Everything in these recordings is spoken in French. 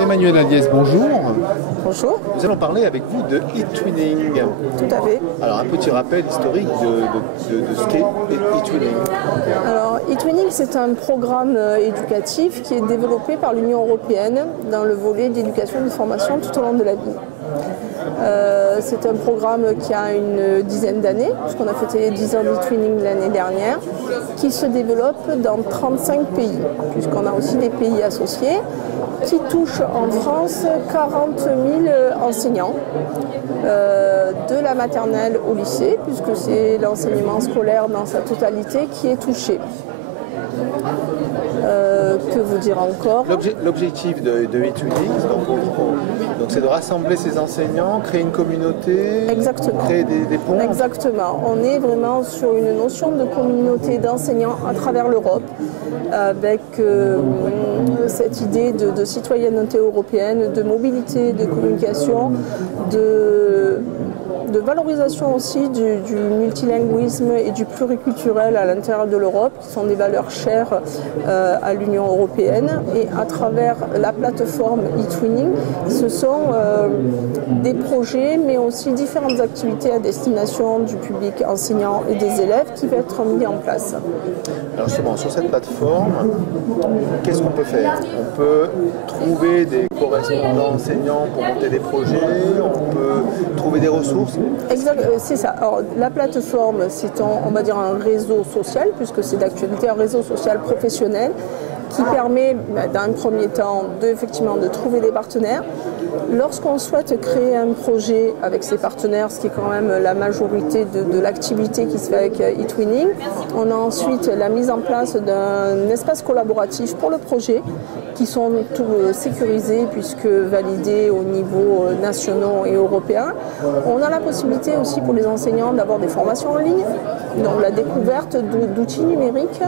Emmanuel Alliès, bonjour. Bonjour. Nous allons parler avec vous de e-twinning. Tout à fait. Alors, un petit rappel historique de ce qu'est e-twinning. Alors, e-twinning, c'est un programme éducatif qui est développé par l'Union européenne dans le volet d'éducation et de formation tout au long de la vie. C'est un programme qui a une dizaine d'années, puisqu'on a fêté les 10 ans d'e-twinning l'année dernière, qui se développe dans 35 pays, puisqu'on a aussi des pays associés, qui touche en France 40 000 enseignants, de la maternelle au lycée, puisque c'est l'enseignement scolaire dans sa totalité qui est touché. Que vous dire encore? L'objectif de e-twinning, donc c'est de rassembler ces enseignants, créer une communauté, exactement. Créer des ponts. Exactement. On est vraiment sur une notion de communauté d'enseignants à travers l'Europe, avec cette idée de citoyenneté européenne, de mobilité, de communication, de valorisation aussi du multilinguisme et du pluriculturel à l'intérieur de l'Europe, qui sont des valeurs chères à l'Union européenne. Et à travers la plateforme e-twinning, ce sont des projets, mais aussi différentes activités à destination du public enseignant et des élèves qui vont être mis en place. Alors justement, sur cette plateforme, qu'est-ce qu'on peut faire? On peut trouver des correspondants enseignants pour monter des projets, on peut trouver des ressources. Exact, c'est ça. Alors, la plateforme, c'est on va dire un réseau social, puisque c'est d'actualité un réseau social professionnel qui permet, dans un premier temps, effectivement, de trouver des partenaires. Lorsqu'on souhaite créer un projet avec ses partenaires, ce qui est quand même la majorité de l'activité qui se fait avec e-twinning, on a ensuite la mise en place d'un espace collaboratif pour le projet, qui sont tous sécurisés puisque validés au niveau national et européen. On a la possibilité aussi pour les enseignants d'avoir des formations en ligne, donc la découverte d'outils numériques.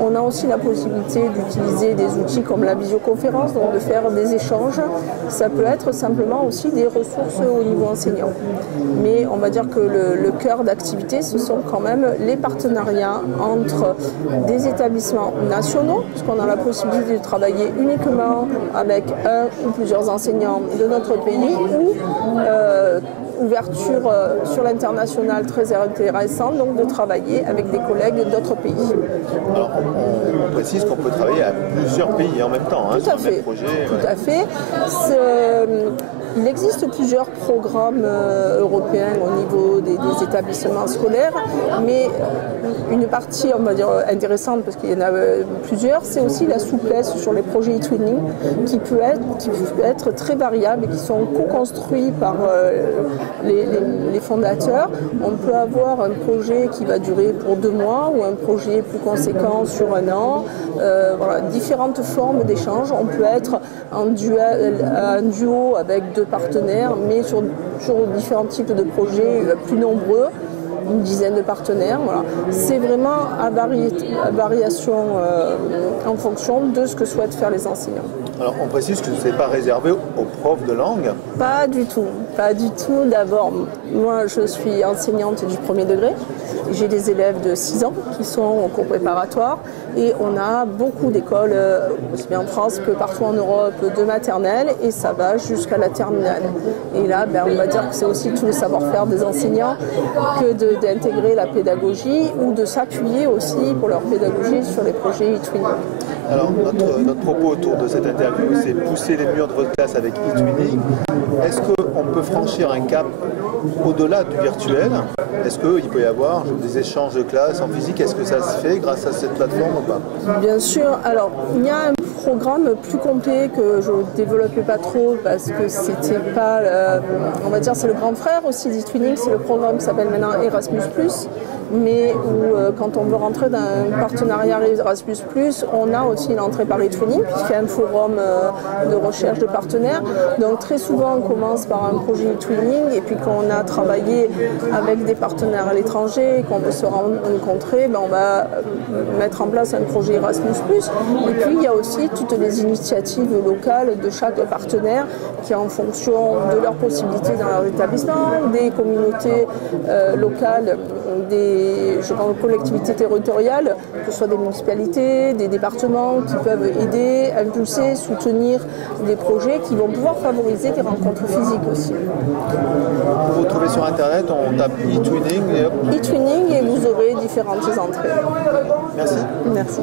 On a aussi la possibilité d'utiliser des outils comme la visioconférence, donc de faire des échanges. Ça peut être simplement aussi des ressources au niveau enseignant. Mais on va dire que le cœur d'activité, ce sont quand même les partenariats entre des établissements nationaux, puisqu'on a la possibilité de travailler uniquement avec un ou plusieurs enseignants de notre pays, ou ouverture sur l'international très intéressante, donc de travailler avec des collègues d'autres pays. Alors, on précise qu'on peut travailler à plusieurs pays en même temps, tout à fait. Même projet. Tout à fait. Il existe plusieurs programmes européens au niveau des établissements scolaires, mais une partie, on va dire, intéressante, parce qu'il y en a plusieurs, c'est aussi la souplesse sur les projets e-twinning qui peut être très variable et qui sont co-construits par les fondateurs. On peut avoir un projet qui va durer pour 2 mois ou un projet plus conséquent sur 1 an. Voilà, différentes formes d'échange. On peut être en duo avec 2 partenaires, mais sur différents types de projets plus nombreux, une dizaine de partenaires. Voilà. C'est vraiment à variation en fonction de ce que souhaitent faire les enseignants. Alors on précise que ce n'est pas réservé aux profs de langue? Pas du tout, pas du tout. D'abord, moi je suis enseignante du premier degré. J'ai des élèves de 6 ans qui sont au cours préparatoire et on a beaucoup d'écoles, aussi bien en France que partout en Europe, de maternelle, et ça va jusqu'à la terminale. Et là, on va dire que c'est aussi tout le savoir-faire des enseignants que d'intégrer la pédagogie ou de s'appuyer aussi pour leur pédagogie sur les projets e-twinning. Alors notre propos autour de cette interview, c'est pousser les murs de votre classe avec e-twinning. Est-ce qu'on peut franchir un cap au-delà du virtuel? Est-ce qu'il peut y avoir des échanges de classe en physique? Est-ce que ça se fait grâce à cette plateforme ou pas? Bien sûr. Alors, il y a un programme plus complet que je ne développais pas trop parce que c'était pas, on va dire, c'est le grand frère aussi d'e-twinning. C'est le programme qui s'appelle maintenant Erasmus+, mais où quand on veut rentrer dans un partenariat Erasmus+, on a aussi l'entrée par e-twinning, puisqu'il y a un forum de recherche de partenaires. Donc très souvent on commence par un projet e-twinning, et puis quand on a travaillé avec des partenaires à l'étranger, qu'on veut se rencontrer, on va mettre en place un projet Erasmus+. Et puis il y a aussi toutes les initiatives locales de chaque partenaire qui, en fonction de leurs possibilités dans leur établissement, des communautés locales je pense, collectivités territoriales, que ce soit des municipalités, des départements qui peuvent aider, impulser, soutenir des projets qui vont pouvoir favoriser des rencontres physiques aussi. Pour vous trouver sur Internet, on tape e-twinning et hop. E-twinning et vous aurez différentes entrées. Merci. Merci.